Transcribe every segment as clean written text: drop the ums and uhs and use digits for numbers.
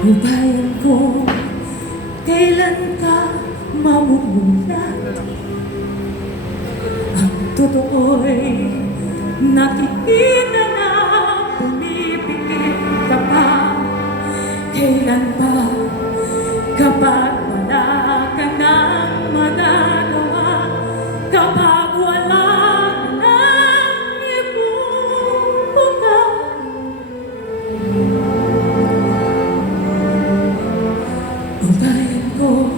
Bayan ko, kailan ka mamumulat? Ang totoo'y nakikita na pumipikit ka pa. Kailan ba kapag wala ka nang mananawa, kapag wala ka nang ibubuka? O bayan ko,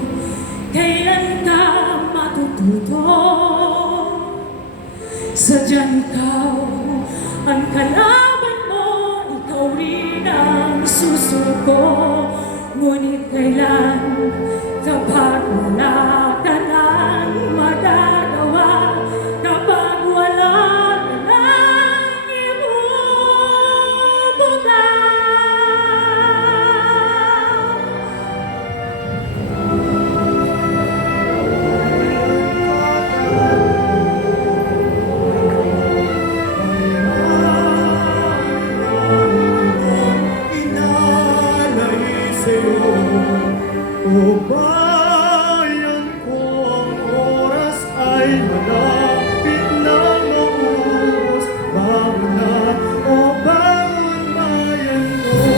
kailan ka matututo? Sadyang ikaw ang kalaban mo, ikaw rin ang susuko. Ngunit kailan kapag wala ka nang magagawa, kapag wala ka nang ibubuka? O bayan ko, ang oras ay malapit na maubos. Bangon na, o bangon bayan ko.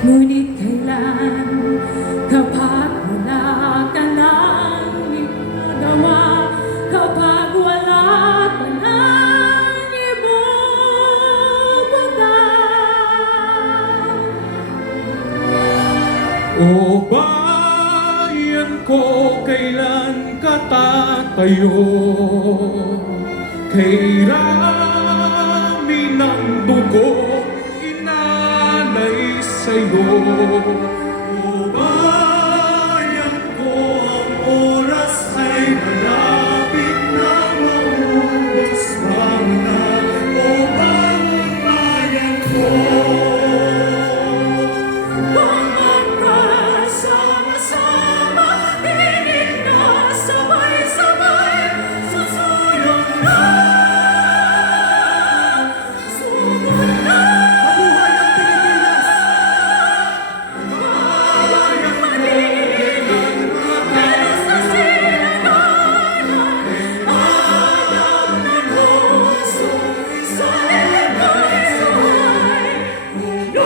Ngunit kailan kapag wala ka nang ginagawa, kapag wala ka nang ibubuka? O bayan ko, kailan ka tatayo? Kay rami ng dugo inalay sa'yo. O bayan ko, ang oras ay malapit na maubos. Bangon na, o bangon bayan ko. Kung magkasama-sama, tinig na sabay-sabay, susulong na, susunod na. Mabuhay ang Pilipinas! Bayang madilim, bilis na sinagalan, ayaw ng puso sa likay suhay. Ngayon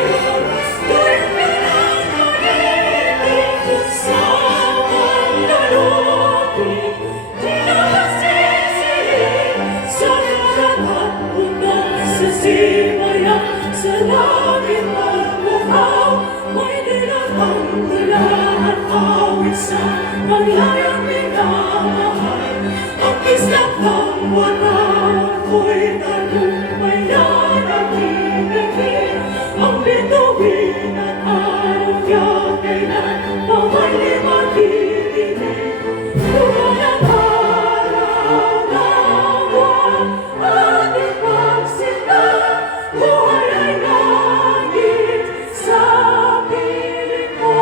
oras tuwing pinangalit sa paglalupit, di na masisihin sa lahat unang sisimayan. Sa langit magbukaw, may nilalang mula at awit sa paglayang minamahal. Ang kislap ng wala ko'y tagumpay na nakikinig. Ang bituin at araw niya kailan pa may makikinig. Buwan ang araw ng buwan, ating pagsinta, buhay ay langit sa piling mo.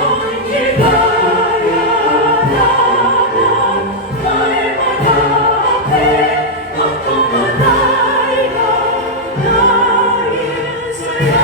Ang higaya naman ay mag-aapit, ang pumatay na dahil sa'yo.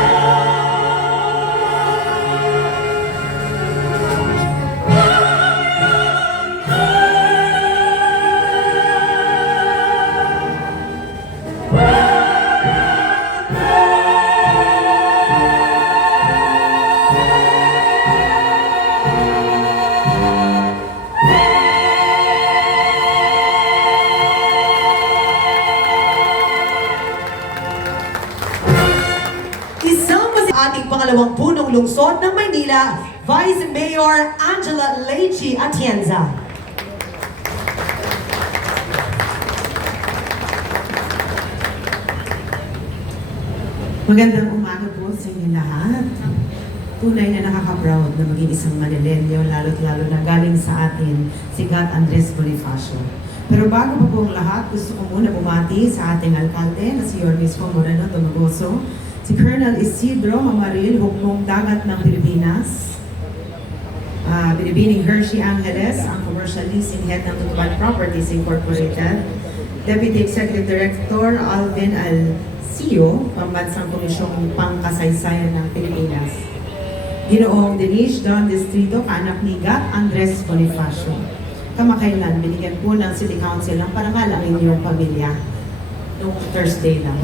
Isama si ating pangalawang punong lungsod ng Maynila, Vice Mayor Angela Lechi Atienza. Magandang umaga po sa inyo lahat. Tunay na nakaka-proud na maging isang Manileño, lalo't lalo na galing sa atin si God Andres Bonifacio. Pero bago pa po ang lahat, gusto ko muna bumati sa ating alkalde na si Yormis Moreno Domagoso, Si Colonel Isidro Mamaril, Hukbong Dagat ng Pilipinas. Binibining Hershey Angeles, ang Commercial Leasing Head ng Tutuban Properties Incorporated. Deputy Executive Director Alvin Alcio, Pambansang Komisyong Pangkasaysayan ng Pilipinas. Ginoong Denise Don Distrito, anak ni Gat Andres Bonifacio. Kamakailan, binigyan po ng City Council ng parangal ang inyong pamilya noong Thursday lang.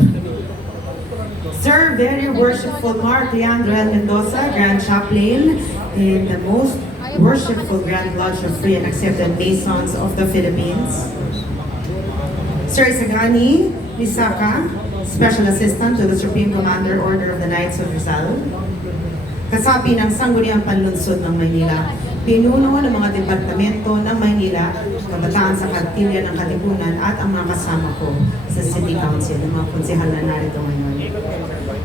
Sir, very worshipful Mark Leandro L. Mendoza, Grand Chaplain in the most worshipful Grand Lodge of Free and Accepted Masons of the Philippines. Sir Isagani Lisaka, Special Assistant to the Supreme Commander Order of the Knights of Rizal. Kasapi ng Sangguniang Panlunsod ng Maynila, pinuno ng mga departamento ng Maynila, kabataan sa Kartilya ng Katipunan at ang mga kasama ko sa City Council, ng mga konsehal na narito ngayon.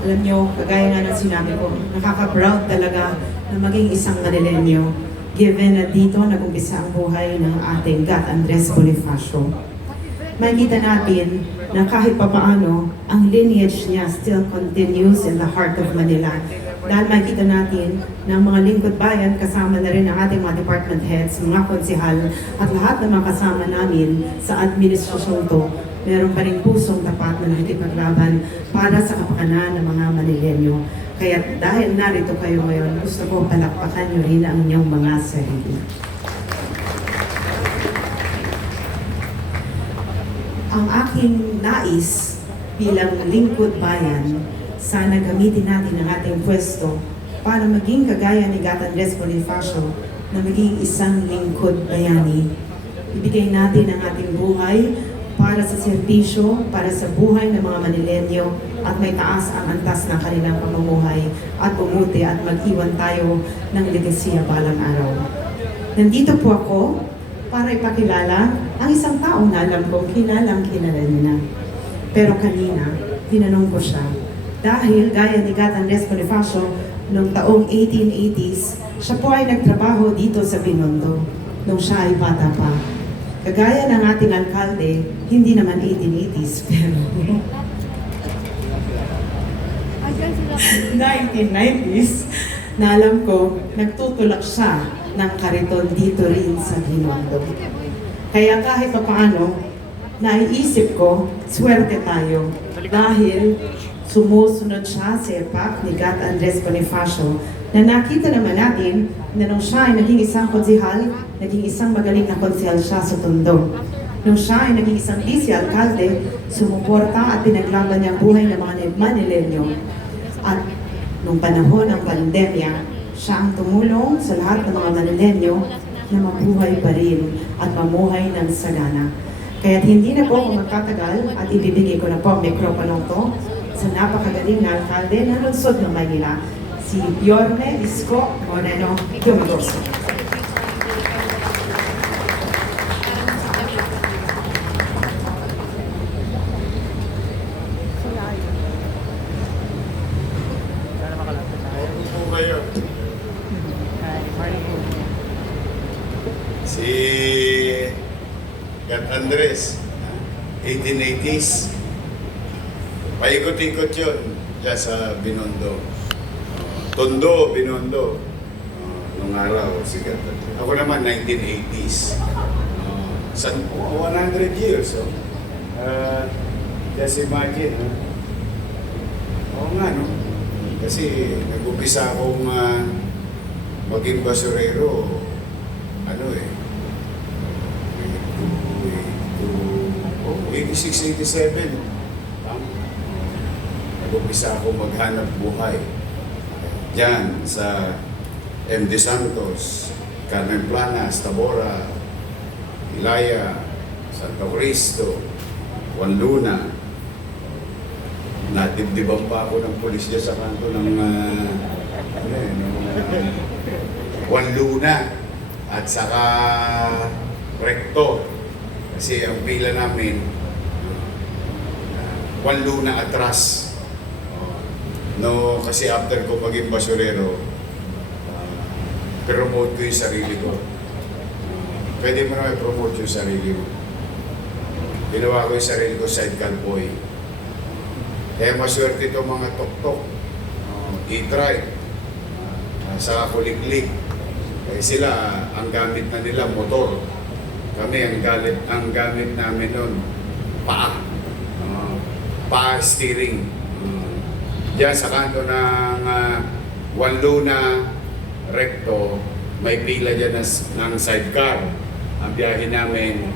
Alam nyo, kagaya nga ng sinabi ko, nakaka-proud talaga na maging isang Manileño, given na dito nag-umpisa ang buhay ng ating Gat Andres Bonifacio. Makikita natin na kahit papaano, ang lineage niya still continues in the heart of Manila. Dahil makikita natin ng mga lingkod bayan, kasama na rin ang ating mga department heads, mga konsehal, at lahat ng mga kasama namin sa administrasyon to, meron pa rin pusong tapat na nakikipaglaban para sa kapakanan ng mga Manileño. Kaya dahil narito kayo ngayon, gusto ko palakpakan nyo rin ang inyong mga sarili. Ang aking nais bilang lingkod bayan, sana gamitin natin ang ating pwesto para maging kagaya ni Gat Andres Bonifacio na maging isang lingkod bayani. Ibigay natin ang ating buhay para sa serbisyo, para sa buhay ng mga Manileño at may taas ang antas ng kanilang pamumuhay at bumuti at mag-iwan tayo ng legasiya balang araw. Nandito po ako para ipakilala ang isang tao na alam kong kilala niyo na. Pero kanina, tinanong ko siya, dahil gaya ni Gat Andres Bonifacio, noong taong 1880s, siya po ay nagtrabaho dito sa Binondo, nung siya ay bata pa. Kagaya ng ating alkalde, hindi naman 1880s, pero 1990s, na alam ko, nagtutulak siya ng kariton dito rin sa Binondo. Kaya kahit pa paano, naiisip ko, swerte tayo. Dahil sumusunod siya sa epak ni Gat Andres Bonifacio na nakita naman natin na nung siya ay naging isang konsehal, naging isang magaling na konsehal siya sa Tondo. Nung siya ay naging isang vice-alkalde, sumuporta at pinaglaban niya ang buhay ng mga Manileño. At nung panahon ng pandemya, siya ang tumulong sa lahat ng mga Manileño na mabuhay pa rin at mamuhay ng sagana. Kaya't hindi na po ako magtatagal at ibibigay ko na po ang mikroponong to sa napakagaling na alkalde ng lungsod ng Maynila, si Yorme Isko Moreno Dumagoso. Si Gat Andres, 1880s, paikot-ikot yun dyan sa Binondo. Tondo, Binondo, nung araw si Gat Andres. Ako naman, 1980s. 100 years, oh. Just imagine, Oo nga, no? Kasi nag-umpisa akong maging basurero, 86, 87. Nag-umpisa ako maghanap buhay diyan sa MD Santos, Carmen Planas, Tabora, Ilaya, Santo Cristo, Juan Luna. Natibdiban pa ako ng pulis dyan sa kanto ng Juan Luna at saka Recto. Kasi ang pila namin, Juan Luna atras. No, kasi after ko maging basurero, promote ko yung sarili ko. Pwede mo naman promote yung sarili mo. Ginawa ko yung sarili ko sidecar boy. Kaya maswerte itong mga tok-tok, e-trike, sa kuliglig. Eh sila, ang gamit na nila motor. Kami, ang gamit namin nun, paa. Paa steering. Diyan sa kanto ng Juan Luna Recto, may pila dyan ng sidecar. Ang biyahe namin,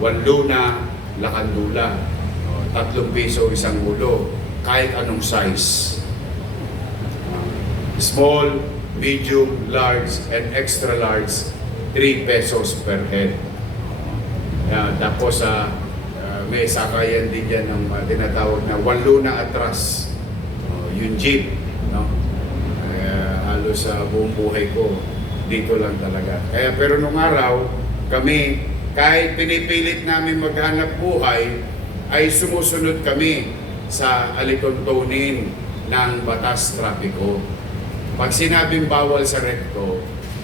Juan Luna, Lacandula. 3 piso isang ulo, kahit anong size. Small, medium, large, and extra large, 3 pesos per head. Tapos may sakayan din dyan ng tinatawag na Juan Luna Atras. Yung jeep, no? Halos sa buong buhay ko, dito lang talaga. Pero nung araw, kami, kahit pinipilit namin maghanap buhay, ay sumusunod kami sa alituntunin ng batas trapiko. Pag sinabing bawal sa recto,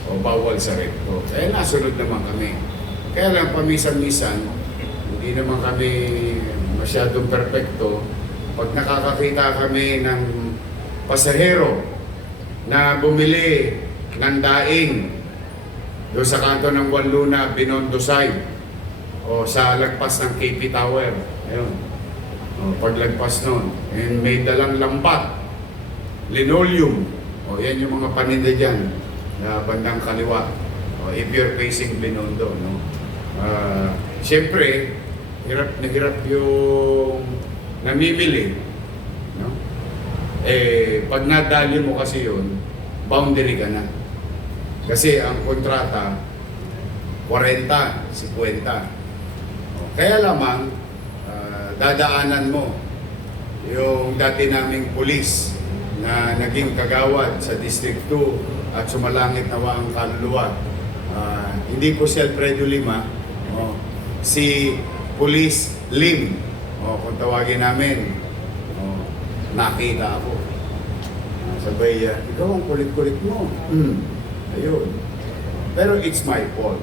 o bawal sa recto, nasunod naman kami. Kaya lang pamisan-misan, hindi naman kami masyadong perpekto. Pag nakakakita kami ng pasahero na bumili ng daing doon sa kanto ng Juan Luna, Binondo side, o sa lagpas ng KP Tower, ayun, paglagpas nun, and may dalang lambat, linoleum, yan yung mga paninda dyan, na bandang kaliwa, if you're facing Binondo, no? Siyempre, hirap na hirap yung namimili, no? Pag nadali mo kasi yun, boundary ka na. Kasi ang kontrata, 40, 50. Kaya lamang, dadaanan mo yung dati naming pulis na naging kagawad sa District 2 at sumalangit nawa ang kaluluwa. Hindi ko si Alfredo Lima, si Police Lim, kung tawagin namin, nakita ako. Sabay, ikaw ang kulit-kulit mo. Ayun. Pero it's my fault.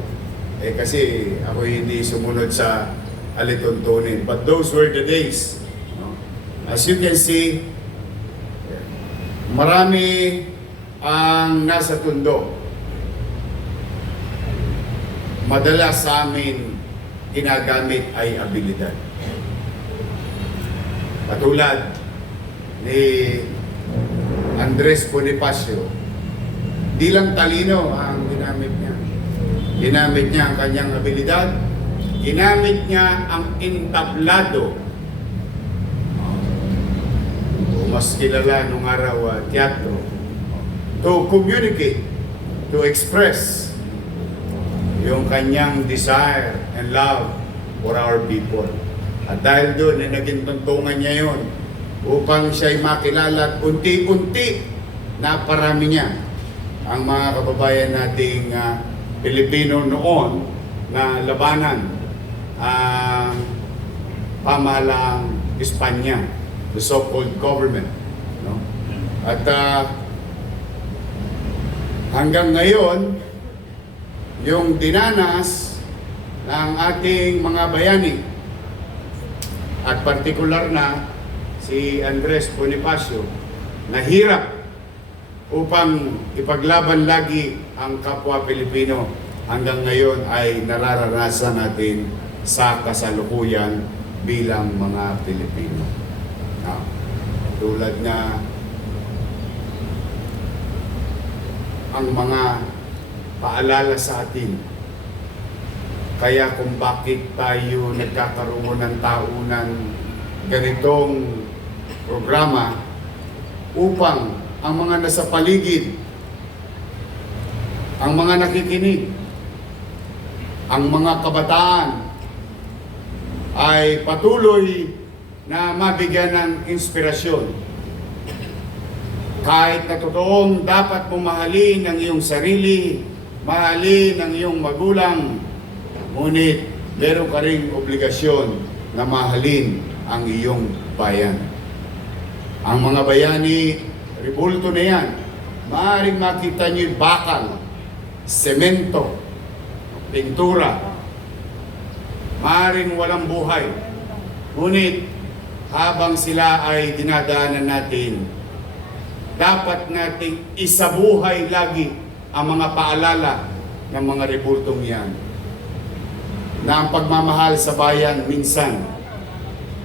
Kasi ako hindi sumunod sa alituntunin. But those were the days. No? As you can see, marami ang nasa tundo. Madalas sa amin ginagamit ay abilidad. Patulad ni Andres Bonifacio, di lang talino ang ginamit niya. Ginamit niya ang kanyang abilidad, ginamit niya ang entablado. Mas kilala nung araw, teatro. To communicate, to express yung kanyang desire and love for our people. At dahil doon, naging tuntungan niya yun upang siya'y makilala at unti-unti na parami niya ang mga kababayan nating Pilipino noon na labanan ang pamahalaang Espanya, the so-called government. No? At hanggang ngayon, yung dinanas ng ating mga bayani at partikular na si Andres Bonifacio, nahirap upang ipaglaban lagi ang kapwa Pilipino, hanggang ngayon ay nararanasan natin sa kasalukuyan bilang mga Pilipino. Tulad na ang mga paalala sa atin, kaya kung bakit tayo nagkakaroon ng taunan ganitong programa upang ang mga nasa paligid, ang mga nakikinig, ang mga kabataan ay patuloy na mabigyan ng inspirasyon. Kahit na totoong dapat mo mahalin ang iyong sarili, mahalin ang iyong magulang, ngunit meron ka ring obligasyon na mahalin ang iyong bayan. Ang mga bayani, ribulto na yan, maaaring makita niyo yung bakal, semento, pintura, maaaring walang buhay. Ngunit, habang sila ay dinadaanan natin, dapat nating isabuhay lagi ang mga paalala ng mga rebultong yan. Na ang pagmamahal sa bayan minsan,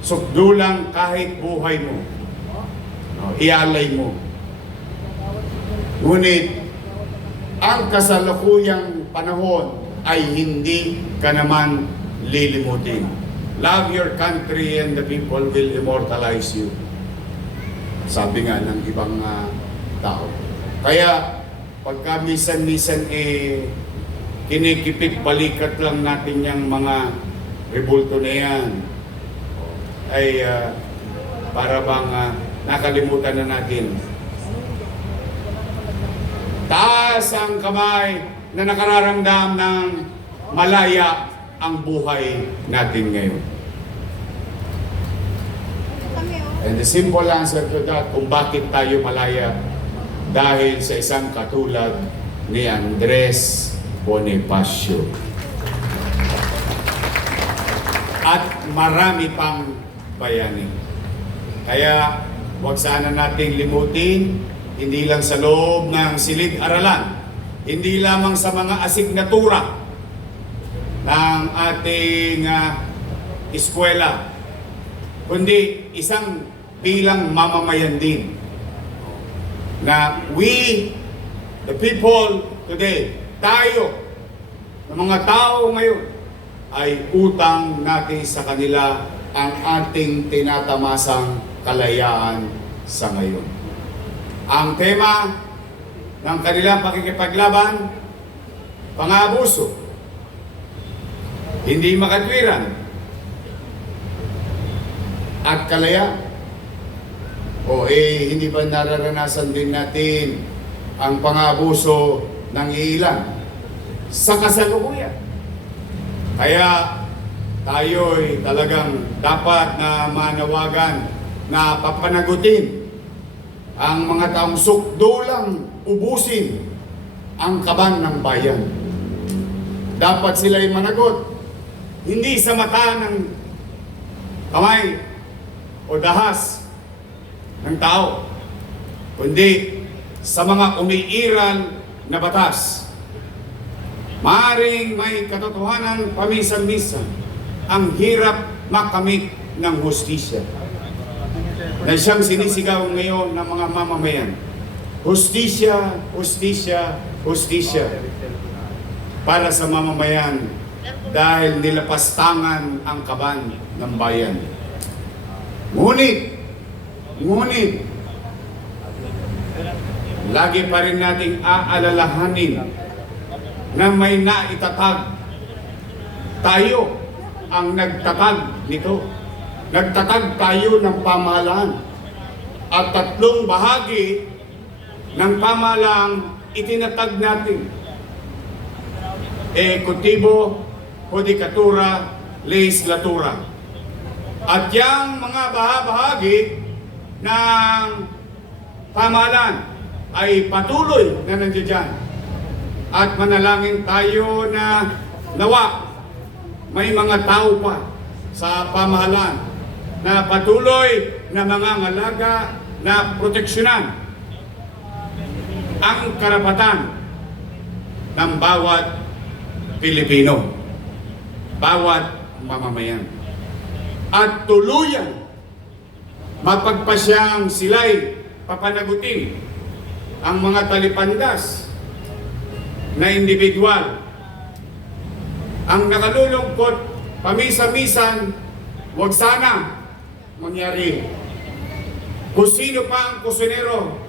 sukdulang kahit buhay mo, ialay mo. Ngunit, ang kasalukuyang panahon ay hindi ka naman lilimutin. Love your country and the people will immortalize you. Sabi nga ng ibang tao. Kaya, pagka minsan-minsan kinikipit balikat lang natin yung mga rebulto na yan, ay para bang nakalimutan na natin. Taas ang kamay na nakararamdam ng malaya ang buhay natin ngayon. And the simple answer to that, kung bakit tayo malaya, dahil sa isang katulad ni Andres Bonifacio. At marami pang bayani. Kaya huwag sana nating limutin, hindi lang sa loob ng silid-aralan, hindi lamang sa mga asignatura ng ating eskwela, kundi isang bilang mamamayan din na we, the people today, tayo, ng mga tao ngayon, ay utang natin sa kanila ang ating tinatamasang kalayaan sa ngayon. Ang tema ng kanilang pakikipaglaban, pang-aabuso, hindi makatwiran, at kalayaan. O hindi ba nararanasan din natin ang pang-aabuso ng ilan sa kasalukuyan? Kaya tayo'y talagang dapat na manawagan na papanagutin ang mga taong sukdulang ubusin ang kaban ng bayan. Dapat sila'y managot, hindi sa mata ng kamay o dahas ng tao, kundi sa mga umiiral na batas. Maaring may katotohanan paminsan-minsan ang hirap makamit ng hustisya na siyang sinisigaw ngayon ng mga mamamayan. Hustisya, hustisya, hustisya para sa mamamayan dahil nilapastangan ang kaban ng bayan. Ngunit, lagi pa rin nating aalalahanin na may naitatag. Tayo ang nagtatag nito. Nagtatag tayo ng pamahalaan. At 3 bahagi ng pamahalaan itinatag natin. Ekutibo, Hudikatura, Legislatura. At yung mga bahagi ng pamahalaan ay patuloy na nandiyan dyan. At manalangin tayo na nawa may mga tao pa sa pamahalaan na patuloy na mga ngalaga na proteksyonan ang karapatan ng bawat Pilipino, bawat mamamayan. At tuluyan mapagpasyang sila'y papanagutin ang mga talipandas na individual. Ang nakalulungkot, pamisa-misan, huwag sana mangyari. Kung sino pa ang kusinero,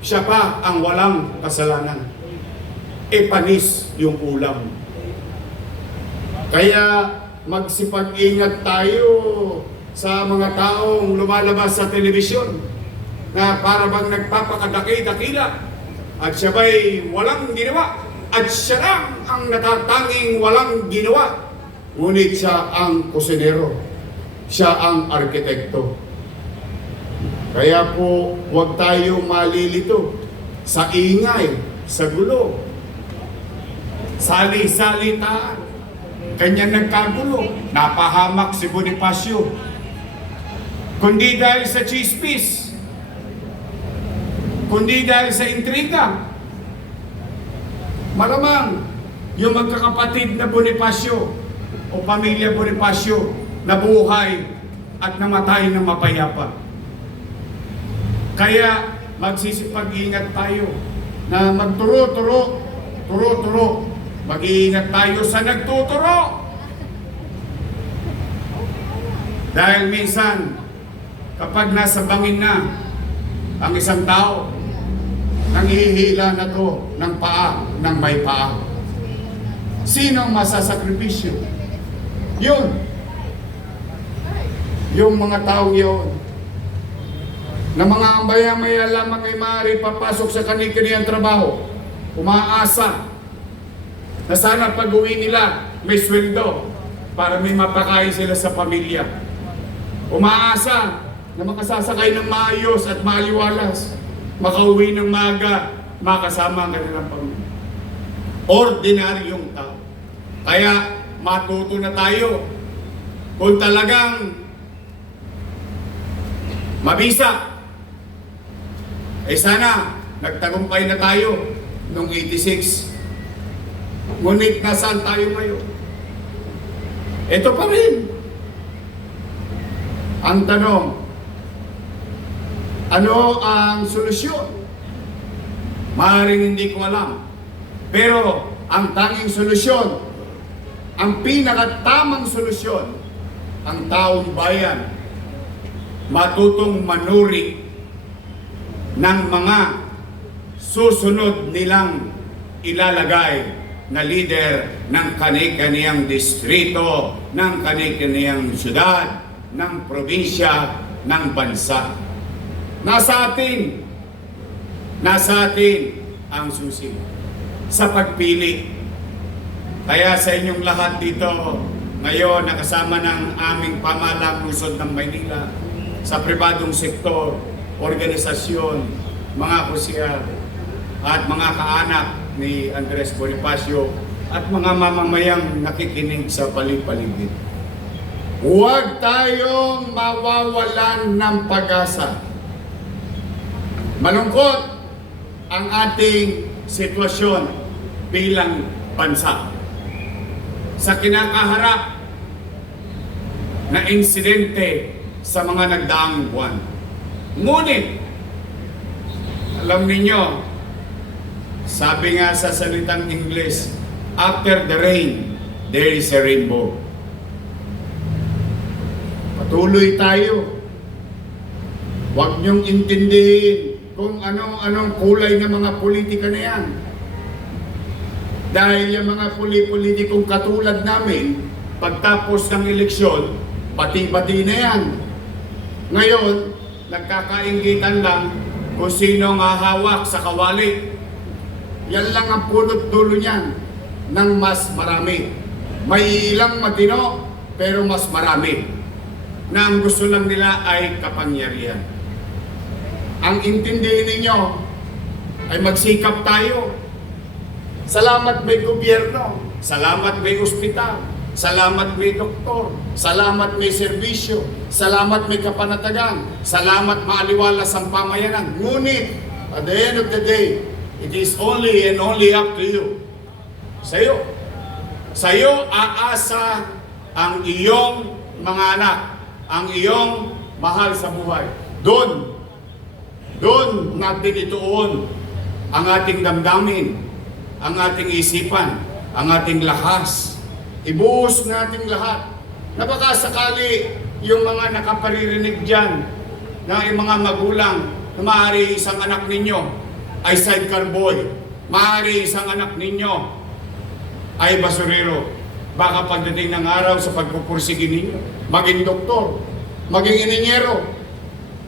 siya pa ang walang kasalanan. Panis yung ulam. Kaya magsipag-ingat tayo sa mga taong lumalabas sa telebisyon na para bang nagpapakadaki-dakila at siya ba'y walang ginawa at siya lang ang natatanging walang ginawa, ngunit siya ang kusinero, siya ang arkitekto. Kaya po huwag tayo malilito sa ingay, sa gulo, sali-salitaan. Kanya nagkagulo, napahamak si Bonifacio. kundi dahil sa chismis, kundi dahil sa intriga. Malamang yung magkakapatid na Bonifacio o pamilya Bonifacio nabuhay at namatay ng mapayapa. Kaya magsisipag-ingat tayo na magturo-turo, mag-iingat tayo sa nagtuturo. Dahil minsan, kapag nasa bangin na ang isang tao, nanghihila na to ng paa, ng may paa. Sino ang masasakripisyo? Yun. Yung mga taong yun. Na mga maya-maya lamang ay maaari papasok sa kani-kaniyang trabaho. Umaasa na sana pag-uwi nila may sweldo para may mapakain sila sa pamilya. Umaasa na makasasakay ng maayos at maliwalas, makauwi ng maaga, makasama ang kanilang pamilya. Ordinaryong tao. Kaya matuto na tayo kung talagang mabisa. Eh sana nagtagumpay na tayo noong 86. Ngunit nasaan tayo ngayon? Ito pa rin. Ang tanong, ano ang solusyon? Maaaring hindi ko alam. Pero ang tanging solusyon, ang pinakatamang solusyon, ang taong bayan matutong manuri ng mga susunod nilang ilalagay na leader ng kani-kaniyang distrito, ng kani-kaniyang syudad, ng probinsya, ng bansa. Nasa atin ang susi sa pagpili. Kaya sa inyong lahat dito, ngayon nakasama ng aming pamahalang lungsod ng Maynila, sa pribadong sektor, organisasyon, mga kusyal, at mga kaanak ni Andres Bonifacio, at mga mamamayang nakikinig sa paligid. Huwag tayong mawawalan ng pag-asa. Malungkot ang ating sitwasyon bilang bansa sa kinakaharap na insidente sa mga nagdaang buwan. Ngunit, alam ninyo, sabi nga sa salitang English, after the rain, there is a rainbow. Patuloy tayo. Huwag niyong intindihin kung anong kulay ng mga politika na yan. Dahil yung mga politikong katulad namin, pagtapos ng eleksyon, pati-pati na yan. Ngayon, nagkakainggitan lang kung sino ang hahawak sa kawali. Yan lang ang punot dulo niyan ng mas marami. May ilang matino, pero mas marami. Na ang gusto lang nila ay kapangyarihan. Ang intindihin ninyo ay magsikap tayo. Salamat may gobyerno, salamat may ospital, salamat may doktor, salamat may serbisyo, salamat may kapanatagan, salamat maaliwalas ang pamayanan. Ngunit, at the end of the day, it is only and only up to you. Sa'yo. Sa'yo aasa ang iyong mga anak, ang iyong mahal sa buhay. Doon natin ituon ang ating damdamin, ang ating isipan, ang ating lakas. Ibuhos natin lahat. Na baka sakali yung mga nakaparirinig dyan na yung mga magulang na maaari isang anak ninyo ay sidecar boy, maaari isang anak ninyo ay basurero. Baka pagdating ng araw sa pagpupursige ninyo, maging doktor, maging ininyero,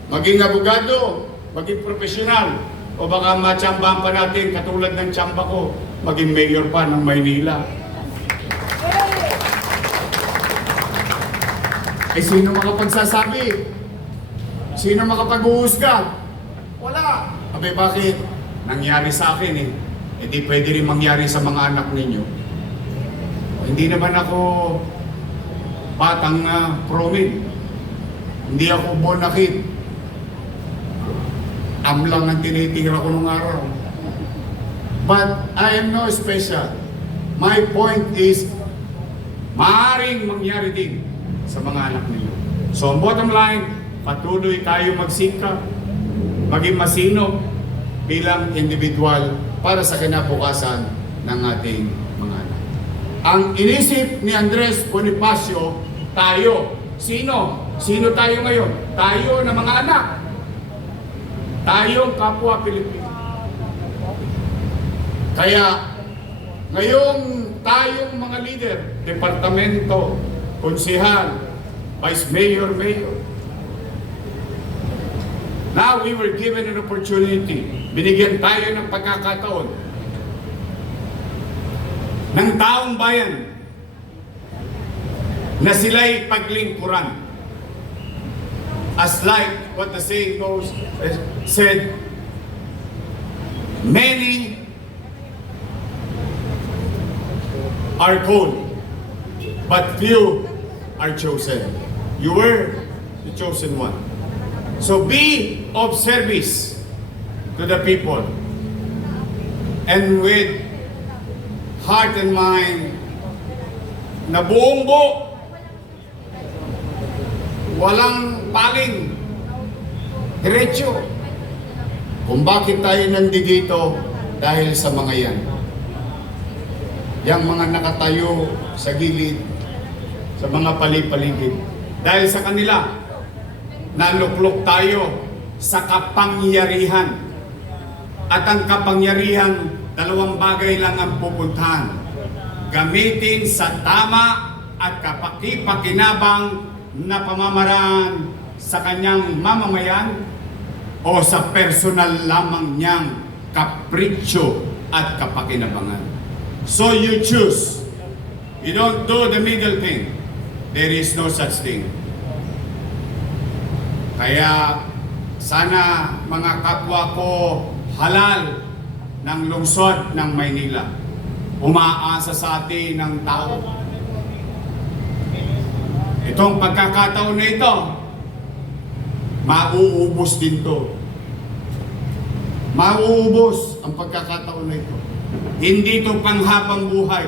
maging abogado, maging profesional, o baka matsambahan pa natin katulad ng tsamba ko, maging mayor pa ng Maynila. Eh sino makapagsasabi? Sino makapag-uusga? Wala. Abay bakit? Nangyari sa akin eh. Eh di pwede rin mangyari sa mga anak ninyo. Hindi naman ako batang promin. Hindi ako bonakid. Lang ang tinitira ko nung araw. But I am no special. My point is, maaaring mangyari din sa mga anak ninyo. So, ang bottom line, patuloy tayo magsikap, maging masinop bilang individual para sa kinabukasan ng ating mga anak. Ang inisip ni Andres Bonifacio, tayo. Sino? Sino tayo ngayon? Tayo na mga anak. Tayong kapwa Pilipino. Kaya, ngayong tayong mga leader, departamento, konsehal, vice mayor, mayor. Now we were given an opportunity. Binigyan tayo ng pagkakataon ng taong bayan na sila'y paglingkuran. As like what the saying goes, said, many are called, but few are chosen. You were the chosen one. So be of service to the people. And with heart and mind na buong buo, walang paling, diretso. Kung bakit tayo nandito dahil sa mga yan. Yang mga nakatayo sa gilid, sa mga palipaligid. Dahil sa kanila, naluklok tayo sa kapangyarihan. At ang kapangyarihan, dalawang bagay lang ang pupuntahan. Gamitin sa tama at kapaki-pakinabang na pamamaraan sa kanyang mamamayan o sa personal lamang niyang kapritsyo at kapakinabangan. So you choose. You don't do the middle thing. There is no such thing. Kaya sana mga kapwa ko halal ng lungsod ng Maynila, umaasa sa atin ng tao. Itong pagkakataon na ito, mauubos din to. Mauubos ang pagkakataon na ito. Hindi ito panghabang buhay.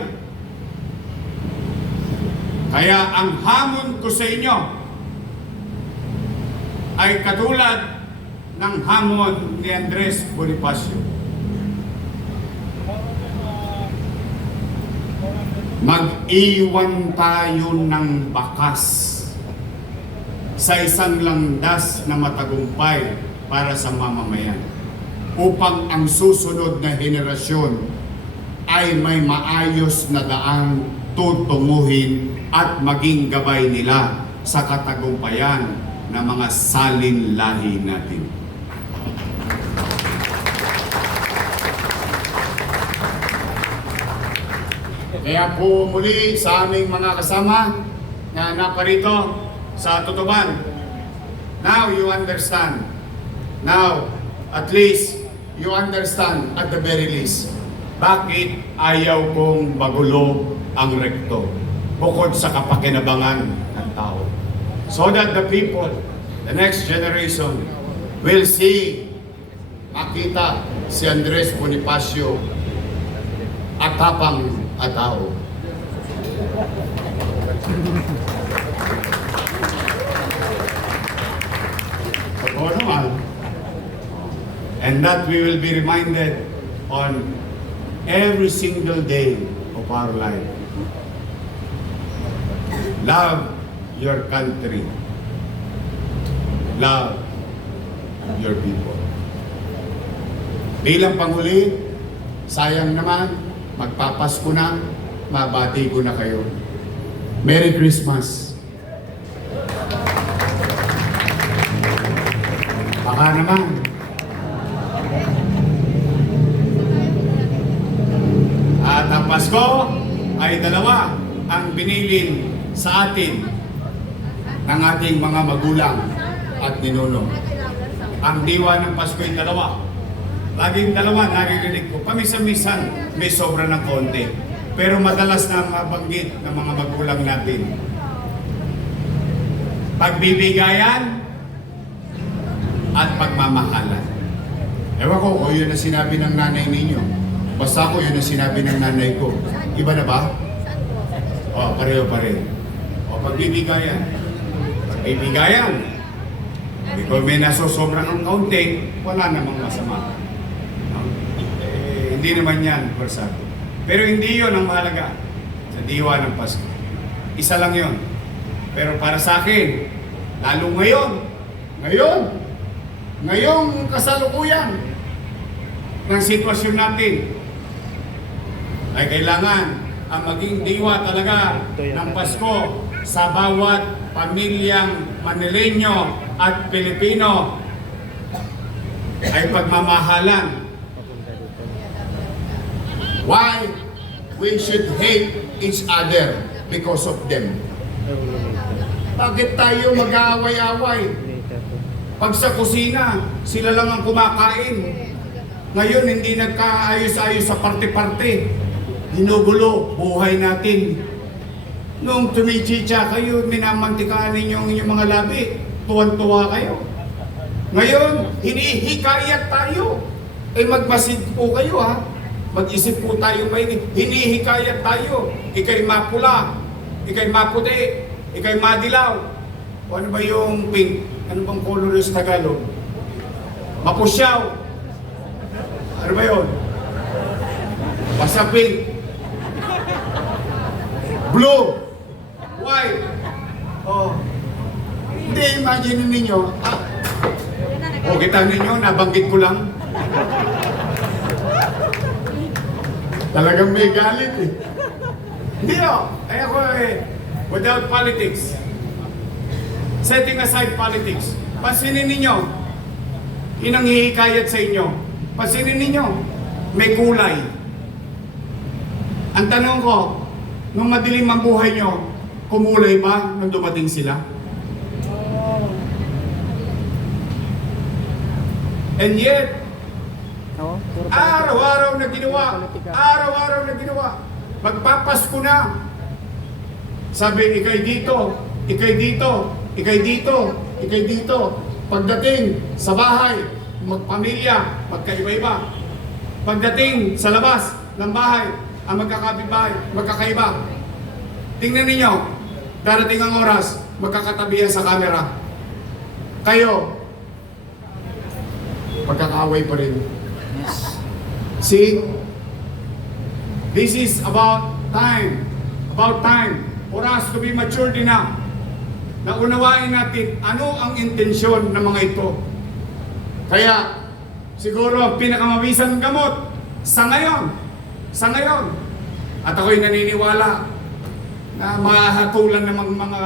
Kaya ang hamon ko sa inyo ay katulad ng hamon ni Andres Bonifacio. Mag-iwan tayo ng bakas sa isang landas na matagumpay para sa mamamayan upang ang susunod na henerasyon ay may maayos na daan tutunguhin at maging gabay nila sa katagumpayan ng mga salin lahi natin. Kaya po muli sa aming mga kasama na naparito sa Tutuban, now you understand. Now, at least, you understand at the very least, bakit ayaw kong magulo ang rekto bukod sa kapakinabangan ng tao. So that the people, the next generation, will see, makita si Andres Bonifacio at tapang at tao. Totoo naman. And that we will be reminded on every single day of our life. Love your country. Love your people. Bilang panghuli, sayang naman, magpapasko na, mabati ko na kayo. Merry Christmas! Baka naman, at ang Pasko ay dalawa ang binilin sa atin ng ating mga magulang at ninuno. Ang diwa ng Pasko ay dalawa. Laging dalawa, naririnig ko. Pamisa-misan, may sobra ng konti. Pero madalas na mabanggit ng mga magulang natin. pagbibigayan, at pagmamahalan. Ewan ko kung yun ang sinabi ng nanay ninyo. Basta ko yun ang sinabi ng nanay ko. Iba na ba? O, pareho-pareho. O, pagbibigayan. Pagbibigayan. Kung may nasosobra ng kaunti, wala namang masama. No? Hindi naman yan, persado. Pero hindi yun ang mahalaga sa diwa ng Pasko. Isa lang yun. Pero para sa akin, lalo ngayong kasalukuyan ng sitwasyon natin, ay kailangan ang maging diwa talaga ng Pasko sa bawat pamilyang Manileño at Pilipino ay pagmamahalan. Why we should hate each other because of them? Bakit tayo mag-aaway-away? Pag sa kusina, sila lang ang kumakain. Ngayon, hindi nagkaayos-ayos sa parte-parte. Ginugulo, buhay natin. Nung tumichicha kayo, minamantikaan ninyo ang inyong mga labi, tuwan-tuwa kayo. Ngayon, hinihikayat tayo. Magmasid po kayo ha. Mag-isip po tayo maigi. Hinihikayat tayo. Ika'y mapula, ika'y maputi, ika'y madilaw. O ano ba yung pink? Ano bang color sa Tagalog? Mapusyaw. Ano ba yun? Basta pink. Blue. White. Oh. Hindi, imagine ninyo. Kita ninyo, nabanggit ko lang. Talagang may galit eh. Hindi ako without politics. Setting aside politics. Pansinin ninyo, inang hihikayat sa inyo. Pansinin ninyo, may kulay. Ang tanong ko, nung madilim ang buhay nyo, kumulay ba nung dumating sila? And yet, araw-araw na ginawa, magpapasko na. Sabi, ikay dito, ikay dito. Pagdating sa bahay, magpamilya, magkaiba-iba. Pagdating sa labas ng bahay, ang magkakapitbahay, magkakaiba. Tingnan ninyo, darating ang oras, magkakatabihan sa camera. Kayo, pagkakaaway pa rin. See? This is about time for us to be matured enough na unawain natin ano ang intensyon ng mga ito. Kaya, siguro ang pinakamawisang gamot sa ngayon, at ako'y naniniwala na mahatulan ng mga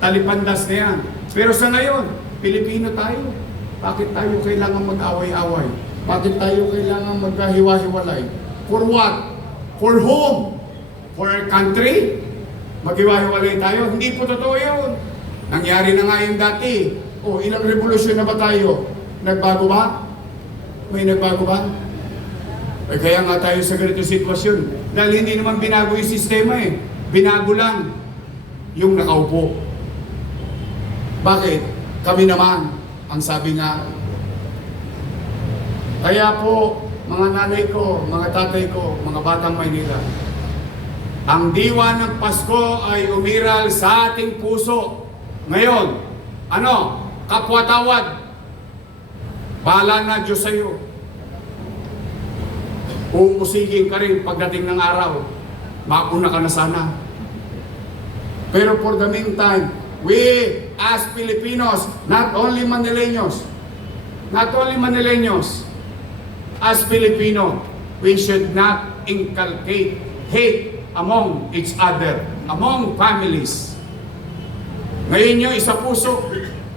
talipandas na yan. Pero sa ngayon, Pilipino tayo. Bakit tayo kailangan mag-away-away? Bakit tayo kailangan magkahiwa-hiwalay? For what? For whom? For our country? Maghiwa-hiwalay tayo? Hindi po totoo yun. Nangyari na nga yung dati. Ilang revolusyon na ba tayo? Nagbago ba? May nagbago ba? Kaya nga tayo sa ganito sitwasyon. Dahil hindi naman binago yung sistema eh. Binago lang yung nakaupo. Bakit? Kami naman, ang sabi nga. Kaya po, mga nanay ko, mga tatay ko, mga batang Maynila, ang diwa ng Pasko ay umiral sa ating puso. Ngayon, kapwa-tawad. Bahala na Diyos sa'yo. Uusigin ka rin pagdating ng araw. Mauna ka na sana. Pero for the meantime, we as Filipinos, not only Manileños, as Filipino, we should not inculcate hate among each other, among families. Ngayon yung isa puso,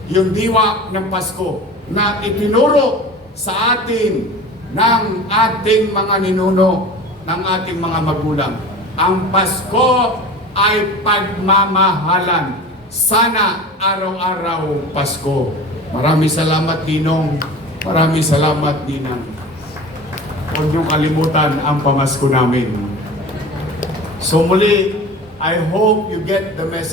yung diwa ng Pasko na itinuro sa atin ng ating mga ninuno, ng ating mga magulang. Ang Pasko ay pagmamahalan. Sana araw-araw Pasko. Maraming salamat, Ninong. Maraming salamat, Ninang. Huwag niyong kalimutan ang pamasko namin. So muli, I hope you get the message.